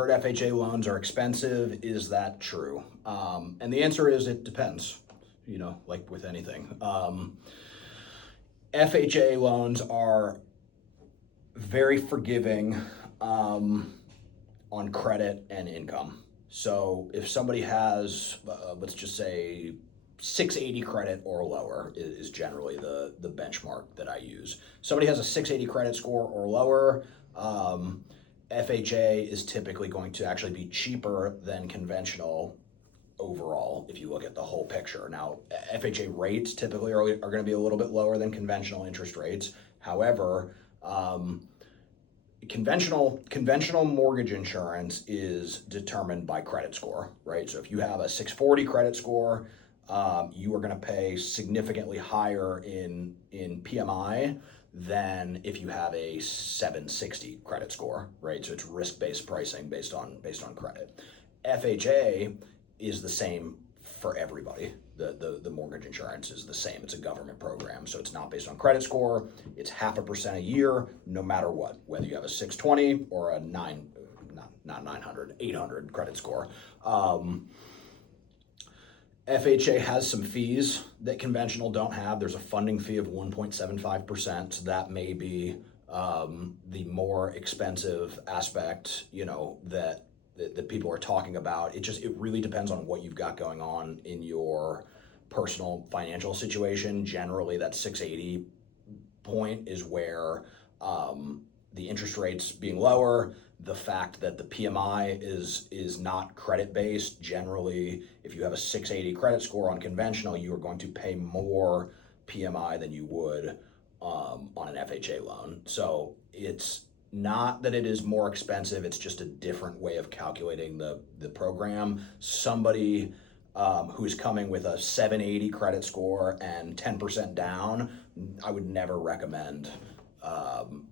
Heard FHA loans are expensive. Is that true? And the answer is it depends, like with anything. FHA loans are very forgiving on credit and income. So if somebody has, let's just say, 680 credit or lower is generally the benchmark that I use. Somebody has a 680 credit score or lower, FHA is typically going to actually be cheaper than conventional overall if you look at the whole picture. Now, FHA rates typically are going to be a little bit lower than conventional interest rates. However, conventional mortgage insurance is determined by credit score, right? So if you have a 640 credit score, you are going to pay significantly higher in PMI than if you have a 760 credit score, right? So it's risk-based pricing based on credit. FHA is the same for everybody. The mortgage insurance is the same. It's a government program, so it's not based on credit score. It's 0.5% a year, no matter what, whether you have a 620 or a 800 credit score. FHA has some fees that conventional don't have. There's a funding fee of 1.75%, so that may be the more expensive aspect, that people are talking about. It really depends on what you've got going on in your personal financial situation. Generally, that 680 point is where the interest rates being lower, the fact that the PMI is not credit based. Generally, if you have a 680 credit score on conventional, you are going to pay more PMI than you would on an FHA loan. So it's not that it is more expensive, it's just a different way of calculating the program. Somebody who's coming with a 780 credit score and 10% down, I would never recommend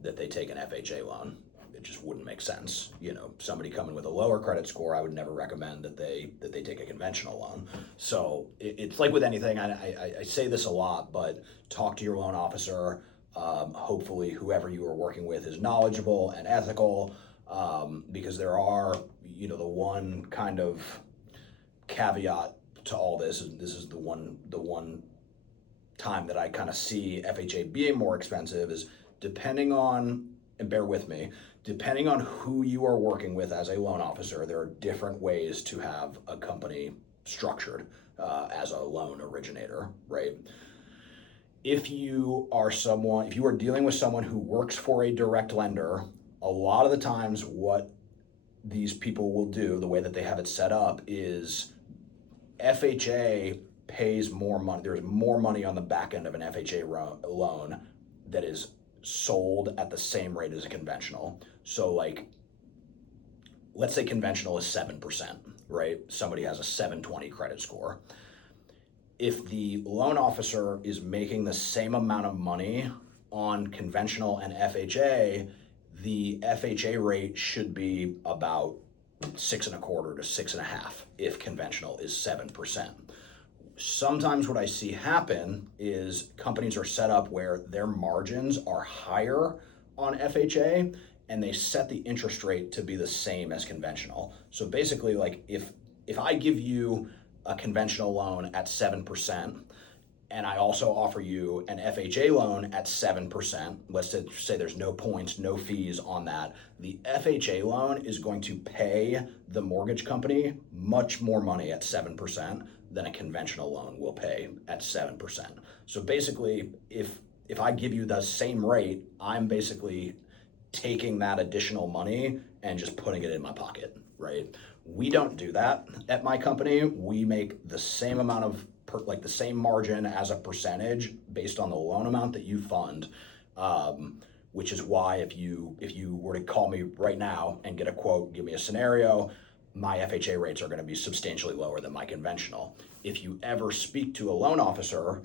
that they take an FHA loan. It just wouldn't make sense. Somebody coming with a lower credit score, I would never recommend that they take a conventional loan. So it's like with anything. I say this a lot, but talk to your loan officer. Hopefully whoever you are working with is knowledgeable and ethical, because there are, the one kind of caveat to all this, and this is the one time that I kind of see FHA being more expensive, is depending on, and bear with me, depending on who you are working with as a loan officer, there are different ways to have a company structured as a loan originator, right? If you are dealing with someone who works for a direct lender, a lot of the times what these people will do, the way that they have it set up, is FHA pays more money. There's more money on the back end of an FHA loan that is sold at the same rate as a conventional. So let's say conventional is 7%, right? Somebody has a 720 credit score. If the loan officer is making the same amount of money on conventional and FHA, the FHA rate should be about 6.25 to 6.5 if conventional is 7%. Sometimes what I see happen is companies are set up where their margins are higher on FHA and they set the interest rate to be the same as conventional. So basically, if I give you a conventional loan at 7%, and I also offer you an FHA loan at 7%, let's say there's no points, no fees on that, the FHA loan is going to pay the mortgage company much more money at 7% than a conventional loan will pay at 7%. So basically, if I give you the same rate, I'm basically taking that additional money and just putting it in my pocket, right? We don't do that at my company. We make the same amount of the same margin as a percentage based on the loan amount that you fund, which is why if you were to call me right now and get a quote, give me a scenario, my FHA rates are going to be substantially lower than my conventional. If you ever speak to a loan officer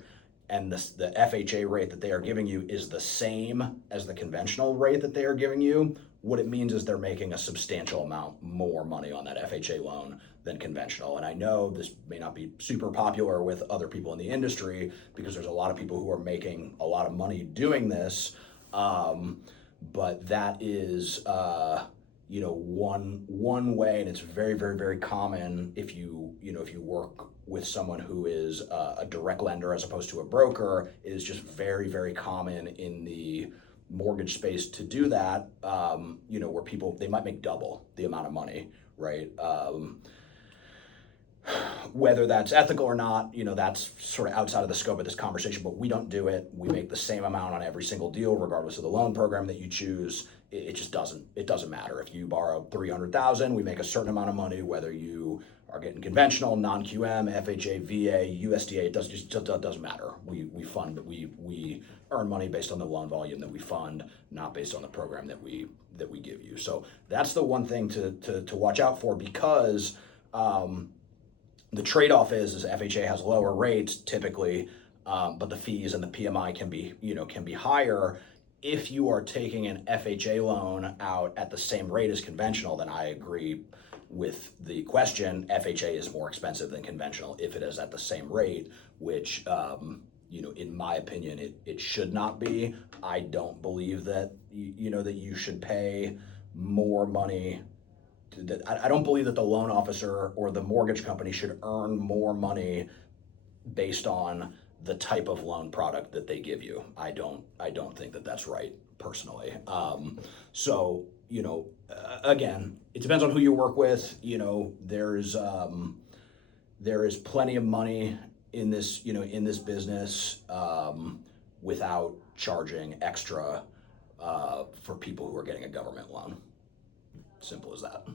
and the FHA rate that they are giving you is the same as the conventional rate that they are giving you, what it means is they're making a substantial amount more money on that FHA loan than conventional. And I know this may not be super popular with other people in the industry because there's a lot of people who are making a lot of money doing this, but that is one way, and it's very, very, very common if you work with someone who is a direct lender as opposed to a broker, it is just very, very common in the mortgage space to do that. Where people, they might make double the amount of money, right? Whether that's ethical or not, that's sort of outside of the scope of this conversation, but we don't do it. We make the same amount on every single deal, regardless of the loan program that you choose. It just doesn't matter. If you borrow $300,000, we make a certain amount of money, whether you are getting conventional, non-QM, FHA, VA, USDA, it doesn't matter. We fund, we earn money based on the loan volume that we fund, not based on the program that we give you. So that's the one thing to watch out for, because the trade-off is FHA has lower rates typically, but the fees and the PMI can be higher. If you are taking an FHA loan out at the same rate as conventional, then I agree with the question. FHA is more expensive than conventional if it is at the same rate, which in my opinion, it should not be. I don't believe that that you should pay more money. I don't believe that the loan officer or the mortgage company should earn more money based on the type of loan product that they give you. I don't think that that's right, personally. So again, it depends on who you work with. There is plenty of money in this business without charging extra for people who are getting a government loan. Simple as that.